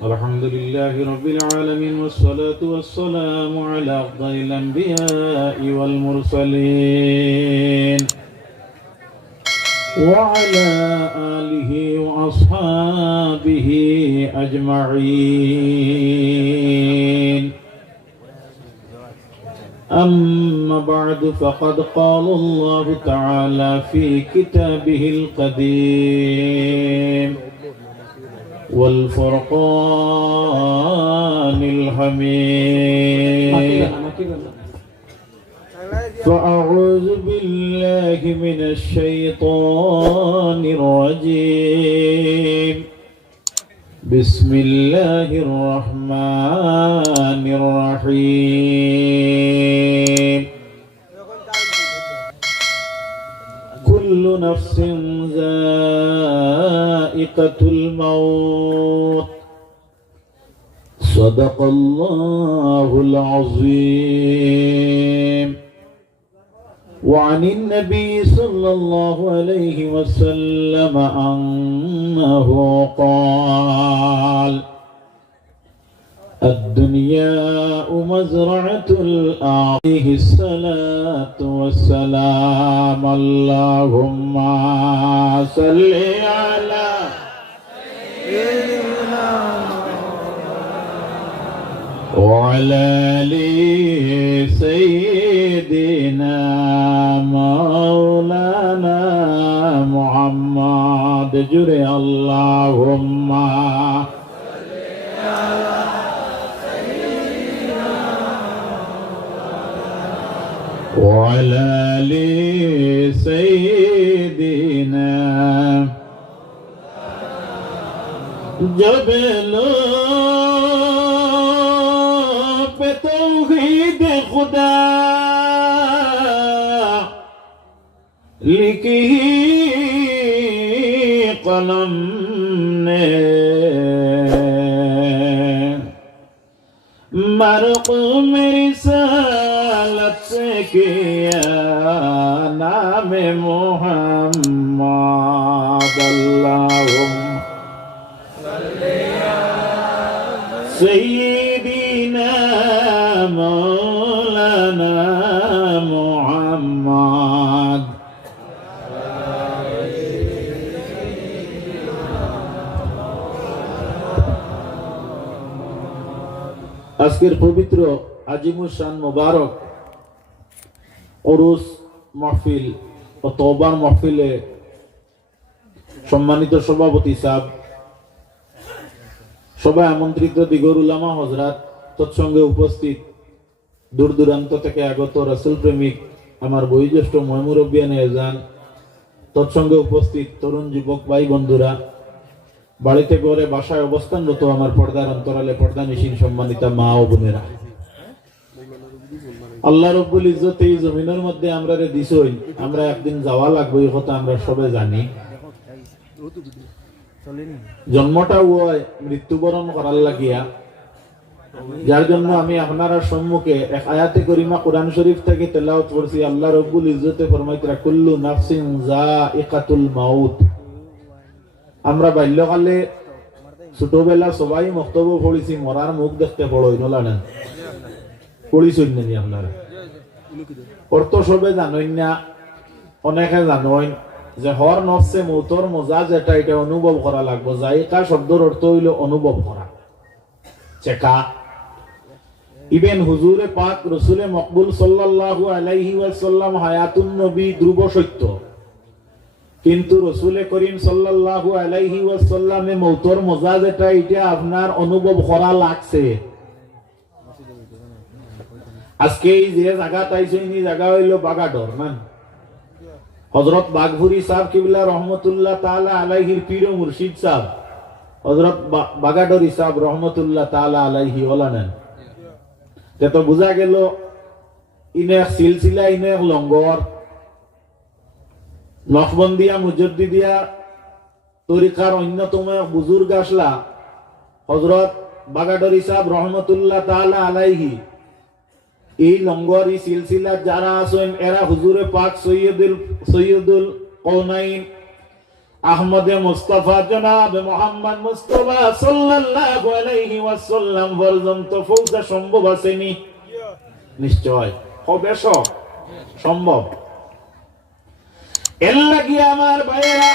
الحمد لله رب العالمين والصلاة والسلام على أفضل الأنبياء والمرسلين وعلى آله وأصحابه أجمعين. أما بعد فقد قال الله تعالى في كتابه القديم. والفرقان الحميد. فأعوذ بالله من الشيطان الرجيم. بسم الله الرحمن الرحيم. كل نفس ذائقة الموت. صدق الله العظيم. وعن النبي صلى الله عليه وسلم أنه قال الدنيا مزرعة الآخره الصلاة والسلام. اللهم صل على وعلى آل سيدنا مولانا محمد جري اللهم. وعلى آل سيدنا जब लो पे तो दे खुदा लिखी कलम ने मरको मेरी सालत से किया नाम मोहम्मद سيدنا مولانا محمد আজকের পবিত্র আজিমুর শান মোবারক ওরুস মাহফিল ও তওবার মাহফিলে সম্মানিত সভাপতি সাহেব সবাই আমন্ত্রিত দিগর উলামা হজরাত তৎসঙ্গে উপস্থিত। দূর দূরান্ত থেকে আগত রাসুল প্রেমিক, আমার বয়োজ্যেষ্ঠ ময়মুরব্বিয়ান এজান, তৎসঙ্গে উপস্থিত তরুণ যুবক ভাই বন্ধুরা, বাড়িতে ঘরে বাসায় অবস্থানরত আমার পর্দার অন্তরালে পর্দা নিশিন সম্মানিতা মা ও বোনেরা। আল্লাহ রব্বুল ইজ্জত এই জমিনের মধ্যে আমরা রে দিছই, আমরা একদিন যাওয়া লাগবে, এই কথা আমরা সবাই জানি। জন্মটা ওই মৃত্যুবরণ করার লাগিয়া। যার জন্য আমি আপনার সম্মুখে এক আয়াতে করিমা কোরআন শরীফ থেকে তেলাওয়াত করছি, আল্লাহ রব্বুল ইজ্জতে ফরমাইতরা কুল্লু নাফসিন যায়িকাতুল মাউত। আমরা বাল্যকালে ছোটবেলা সবাই মক্তব্য পড়েছি, মরার মুখ দেখতে পড়ই নলানেন পড়িছই নানি আপনারা। অর্থ সবে জানই না, অনেকে জানই যে হর নফসে মৌতর মজা যেটা, এটা অনুভব করা লাগবে। জায়কা শব্দর অর্থ হইল অনুভব করা। চেকা। ইবেন হুজুরে পাক রসুলে মকবুল সাল্লাল্লাহু আলাইহি ওয়াসাল্লাম হায়াতুন নবী ধ্রুব সত্য। কিন্তু রসুলে করিম সাল্লাল্লাহু আলাইহি ওয়াসাল্লামে মৌতর মজা যেটা, এটা আপনার অনুভব করা লাগছে। আজকে এই যে জায়গা পাইছে এই জায়গা হইল বাগাডর, না? হজরত বাগভুরি সাহ কিবলা রহমতুল্লাহ তালা আলাইহির পীর মুর্শিদ সাহ হজরত বাগাডরি সাহ রহমতুল্লাহ তালা আলাইহি ওলানেন তে বোঝা গেল, ইনে সিলসিলা, ইনে লঙ্গর। নকবন্দিয়া মুজদ্দিদিয়া তরিকার অন্যতম বুজুর্গ আসলা হজরত বাগাডরি সাহ রহমতুল্লাহ তালা আলাইহি। এই লঙ্গর এই সিলসিলা যারা আছেন, এরা হুজুরে পাক সৈয়দুল সৈয়দুল কৌনাইন আহমদে মুস্তফা, জনাব মোহাম্মদ মুস্তফা সাল্লাল্লাহু আলাইহি ওয়াসাল্লাম পর্যন্ত পৌঁছা সম্ভব আসেনি? নিশ্চয়। হবে সব। সম্ভব। এর আমার ভাইয়েরা,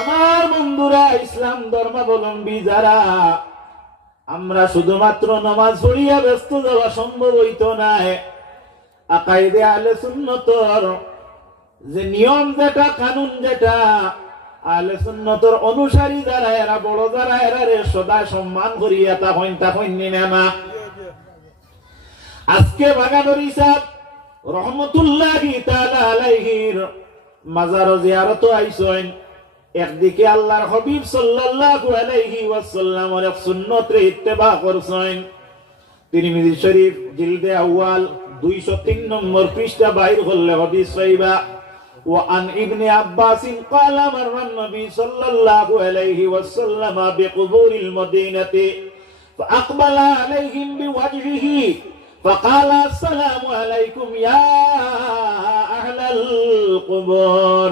আমার বন্ধুরা, ইসলাম ধর্মাবলম্বী যারা আমরা শুধুমাত্র নামাজ পড়িয়া ব্যস্ত যাওয়া সম্ভব হইতো না। আকাইদে আলে সুন্নতর যে নিয়ম যেটা, কানুন যেটা আলে সুন্নতর অনুসারী যারা, এরা বড় যারা, এরা রে সদা সম্মান করিয়া তা হইন তা হইন না আজকে বাগানরি সাহেব রহমতুল্লাহি তাআলা আলাইহির মাজার জিয়ারত আইসেন একদিকে আল্লাহর হাবিব সাল্লাল্লাহু আলাইহি ওয়াসাল্লামের এক সুন্নত রে ইত্তেবা করছেন তিরমিজি শরীফ জিলদে আউয়াল 203 নম্বর পৃষ্ঠা বাইর করলে হাদিস পাইবা وعن ابن عباس قال مر النبي صلى الله عليه وسلم بقبور المدينة فأقبل عليهم بوجهه فقال السلام عليكم يا أهل القبور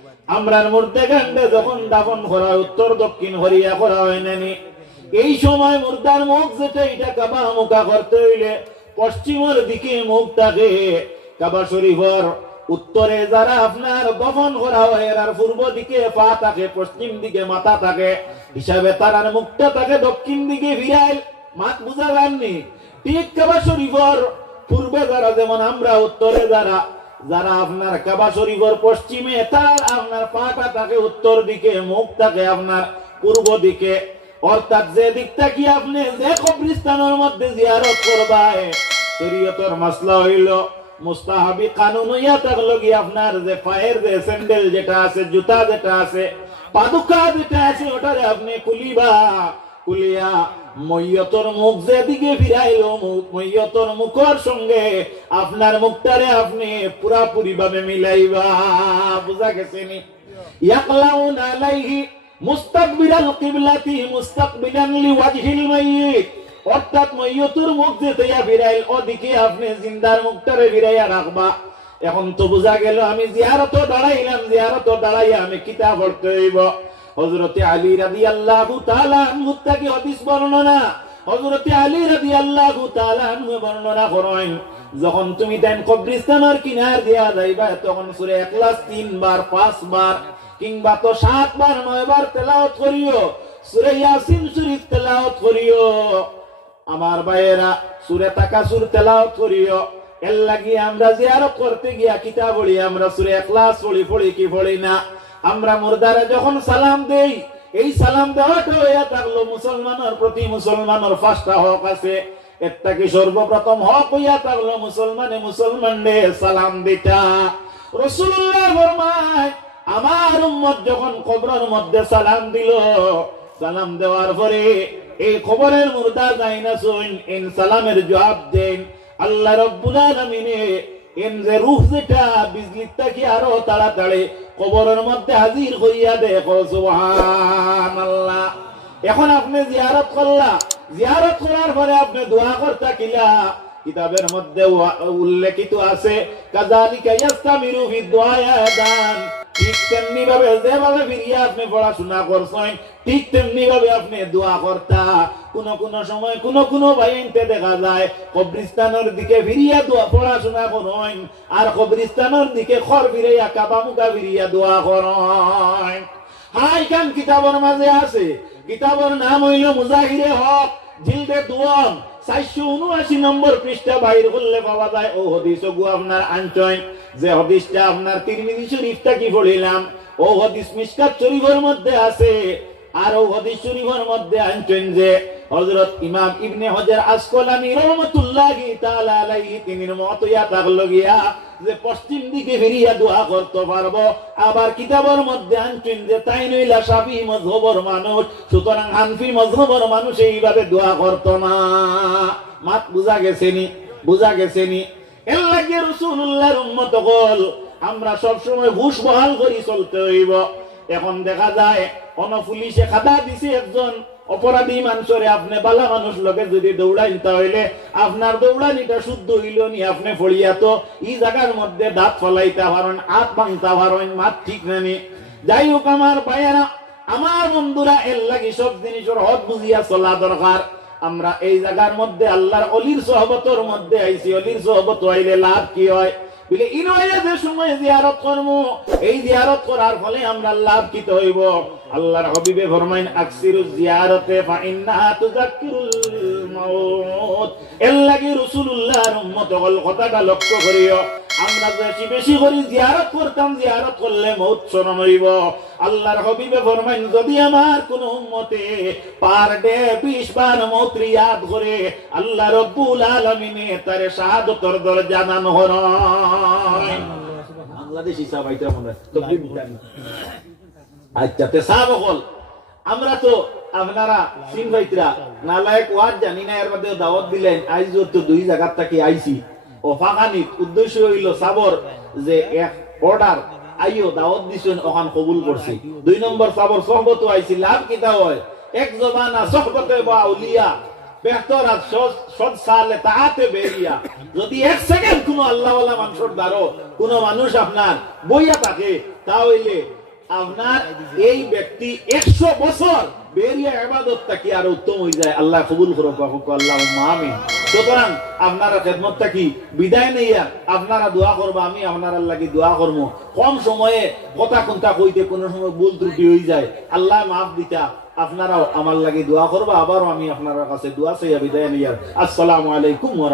আমরার মুর্দে গান্ডে যখন দাফন করা উত্তর দক্ষিণ হরিয়া করা হয় নানি, এই সময় মুর্দার মুখ যেটা এটা কাবা মুখা করতে হইলে পশ্চিমের দিকে মুখ থাকে। কাবা শরীফর উত্তরে যারা আপনার দফন করা হয় আর পূর্ব দিকে পা থাকে, পশ্চিম দিকে মাথা থাকে। হিসাবে তারার মুখটা থাকে দক্ষিণ দিকে ফিরাইল মাত বুঝা যাননি ঠিক কাবা শরীফর পূর্বে যারা, যেমন আমরা, উত্তরে যারা যারা আপনার কাবা শরীফের পশ্চিমে, তার আপনার পাটা থাকে উত্তর দিকে, মুখ থাকে আপনার পূর্ব দিকে। অর্থাৎ যে দিকটা কি আপনি যে কবরিস্তানের মধ্যে জিয়ারত করবায়, শরীয়তর মাসলা হইল মুস্তাহাবি কানুন হইয়া থাকল কি আপনার যে পায়ের যে স্যান্ডেল যেটা আছে, জুতা যেটা আছে, পাদুকা যেটা আছে, ওটারে আপনি কুলিবা কুলিয়া মৈয়তর মুখ যেদিকে ফিরাইল মুখ মৈয়তর মুখর সঙ্গে আপনার মুখটারে আপনি পুরাপুরি ভাবে মিলাইবা। বুঝা গেছে নি? কিবলাতি লিওয়াজহিল মাইয়িত। অর্থাৎ মুখ ফিরাইল, ওদিকে আপনি জিন্দার মুখটারে ফিরাইয়া রাখবা। এখন তো বোঝা গেল, আমি জিয়ারত দাঁড়াইলাম, জিয়ারত দাঁড়াইয়া আমি কিতাব পড়তে হইব। হজরতে আলী রাদি আল্লাহ থেকে হদিস বর্ণনা। হজরতে আলী রাদি আল্লাহ বর্ণনা করেন যখন তুমি দেন কবরিস্তানের কিনার দিয়া যাইবা, তখন সুরে একলাস তিনবার, পাঁচবার কিংবা তো সাতবার, নয়বার তেলাওয়াত করিও। সুরে ইয়াসিন শরীফ তেলাওয়াত করিও। আমার ভাইয়েরা, সুরে তাকাসুর তেলাওয়াত করিও। এর লাগি আমরা জিয়ারত করতে গিয়া কিতাব পড়ি, আমরা সুরে একলাস পড়ি পড়ি কি পড়ি না? আমরা মুর্দারে যখন সালাম দেই, এই সালাম দেওয়াটা থাকল মুসলমানের প্রতি মুসলমানের পাঁচটা হক আছে। একটা কি সর্বপ্রথম হক হইয়া থাকল মুসলমানে মুসলমান রে সালাম দিতা। রসুল্লাহ আমার উম্মত যখন কবরের মধ্যে সালাম দিল, সালাম দেওয়ার পরে এই খবরের মুর্দা যাই না শুন সালামের জবাব দেন, আল্লাহ রব্বুল এন যে যেটা বিজলিটা কি আরও তাড়াতাড়ি কবরের মধ্যে হাজির হইয়া দেখো, সুবহানাল্লাহ। এখন আপনি জিয়ারত করলা। জিয়ারত করার পরে আপনি দোয়া করতে কিলা কিতাবের মধ্যে উল্লেখিত আছে কাজালিকা ইয়াস্তামিরু ফি দুআয়াদান ঠিক তেমনি ভাবে যেভাবে ফিরিয়ে আপনি পড়াশোনা করছেন, ঠিক তেমনি ভাবে আপনি দোয়া করতা। কোন কোন সময় কোন কোন বাইনতে দেখা যায় কবরিস্তানের দিকে ফিরিয়া দোয়া পড়াশোনা করেন আর কবরিস্তানের দিকে খর ফিরিয়া কাবা মুখা ফিরিয়া দোয়া করেন। হাই খান কিতাবর মাঝে আছে। কিতাবর নাম হইল মুজাহিরে হক, জিলদে দুয়ম চারশো উনআশি নম্বর পৃষ্ঠা বাইর করলে পাওয়া যায়। ও হদিস গু আপনার আঞ্চয় যে হদিসটা আপনার তিরমিজি শরীফটা কি পড়িলাম? ও হদিস মিসকাত শরীফের মধ্যে আছে। আর ও হদিস শরীফের মধ্যে আনচইন যে হযরত ইমাম ইবনে হজার আসকলানি রহমাতুল্লাহি তাআলা আলাইহি তিনি মত ইয়া থাকল যে পশ্চিম দিকে ফিরিয়া দোয়া করতে পারব, আবার কিতাবের মধ্যে আনছেন যে তাই নইলা শাফি মজহবর মানুষ, সুতরাং হানফি মজহবর মানুষ এইভাবে দোয়া করতো না। মাত বুঝা গেছেনি বুঝা গেছেনি এর লাগে রসুল্লাহর উম্মত হল আমরা সব সময় হুশ বহাল করি চলতে হইব। এখন দেখা যায়, কোন পুলিশে খাতা দিছে একজন অপরাধী মানুষরে, আপনি বালা মানুষ লোকে যদি দৌড়াইন তাহলে আপনার দৌড়ানিটা শুদ্ধ হইল নি, আপনি ফড়িয়া তো এই জায়গার মধ্যে দাঁত ফলাইতে পারেন, হাত ভাঙতে পারেন, মাত ঠিক নানি যাই হোক আমার ভাইয়েরা, আমার বন্ধুরা, এর লাগি সব জিনিসের হদ বুঝিয়া চলা দরকার। আমরা এই জায়গার মধ্যে আল্লাহর অলির সহবতর মধ্যে আইছি, অলির সহবত হইলে লাভ কি হয়? বলে ইনওয়াইয়া সময় জিয়ারত এই জিয়ারত করার ফলে আমরা লাভকৃত হইব। আল্লাহর হবিবে ফরমাইন আকসিরু জিয়ারতে ফা ইন্নাহা তুযাক্কিরুল মাউত। এর লাগি রাসূলুল্লাহর উম্মত হল, কথাটা লক্ষ্য করিও। আমরা বেশি বেশি করে জিয়ারত করতাম, জিয়ারত করলে হইব। আল্লাহর হবিবে ফরমাইন, যদি আমার কোন পার ডে 20 বার করে, আল্লাহ রব্বুল আলামিনে তারে সাহাব হল। আমরা তো আপনারা সিন ভাইতরা, নালায়ক ওয়াজ জানি না, এর মধ্যে দাওয়াত দিলেন, আইজ তো দুই জায়গার থেকে আইছি। ও উদ্দেশ্য হইল সাবর যে এক অর্ডার আইও দাওয়াত দিছেন, ওখান কবুল করছি। দুই নম্বর সাবর সহবত আইছি, লাভ কিতা হয়? এক জমানা সহবতে বা আউলিয়া বেহতর সদ সালে তাহাতে বেরিয়া। যদি এক সেকেন্ড কোন আল্লাহওয়ালা মানুষের দ্বারো কোন মানুষ আপনার বইয়া থাকে, তাহলে আপনার এই ব্যক্তি একশো বছর বেরিয়া কম সময়ে কথা ত্রুটি যায়। আল্লাহ মাফ দিতা, আপনারাও আমার লাগি দোয়া করবা, আবারও আমি আপনার কাছে দোয়া চাইয়া বিদায় নিয়ার আসসালামু আলাইকুম ওয়া